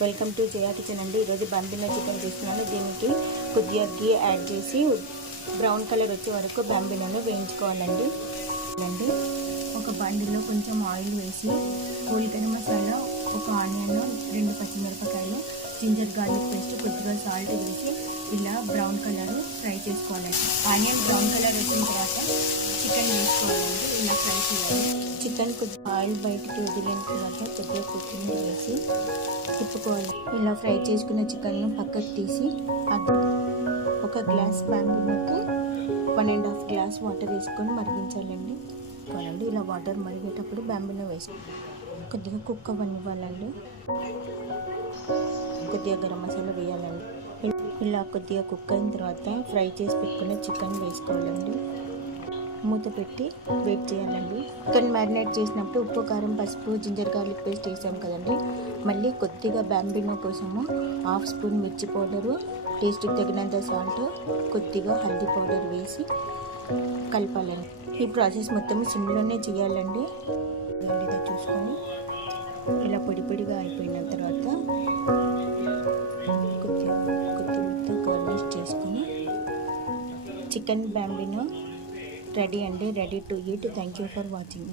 Welcome to Jaya kitchen అండి. ఈరోజు Bambino chicken చేస్తున్నాను. దీనికి కొద్దిగా గీ యాడ్ చేసి బ్రౌన్ కలర్ వచ్చే వరకు బాంబినోను వేయించుకోవాలండి. ఒక బండిలో కొంచెం ఆయిల్ వేసి హోల్ గరం మసాలా, ఒక ఆనియన్, 2 పచ్చిమిరపకాయలు, జింజర్ గార్లిక్ పేస్ట్, కొద్దిగా సాల్ట్ వేసి ఇలా బ్రౌన్ కలర్ ఫ్రై చేసుకోవాలండి. ఆనియన్ బ్రౌన్ కలర్ వచ్చిన తర్వాత చికెన్ వేసుకోవాలండి. ఇలా ఫ్రై చేయాలి. చికెన్ కొద్దిగా ఆయిల్ బయటికి వదిలిన తర్వాత కొద్దిగా కొత్తిమీర వేసి తిప్పుకోవాలి. ఇలా ఫ్రై చేసుకున్న చికెన్ను పక్కకు తీసి ఒక గ్లాస్ బాంబినోకి 1.5 గ్లాస్ వాటర్ వేసుకొని మరిగించాలండి. ఇలా వాటర్ మరిగేటప్పుడు బాంబినో వేసి కొద్దిగా కుక్ అవ్వనివ్వాలండి. కొద్దిగా గరం మసాలా వేయాలండి. ఇలా కొద్దిగా కుక్ అయిన తర్వాత ఫ్రై చేసి పెట్టుకున్న చికెన్ వేసుకోవాలండి. మూత పెట్టి వెయిట్ చేయాలండి. చికెన్ మ్యారినేట్ చేసినప్పుడు ఉప్పు, కారం, పసుపు, జింజర్ గార్లిక్ పేస్ట్ వేసాం కదండి. మళ్ళీ కొద్దిగా బాంబినో కోసము 1/2 స్పూన్ మిర్చి పౌడరు, టేస్ట్కి తగినంత సాల్ట్, కొద్దిగా హల్దీ పౌడర్ వేసి కలపాలండి. ఈ ప్రాసెస్ మొత్తం సిమ్లోనే చేయాలండి. ఇది చూసుకొని ఇలా పొడి పొడిగా అయిపోయిన తర్వాత కొద్దిగా గార్నిష్ చేసుకొని చికెన్ బాంబినో రెడీ అండి. Ready to eat. Thank you for watching.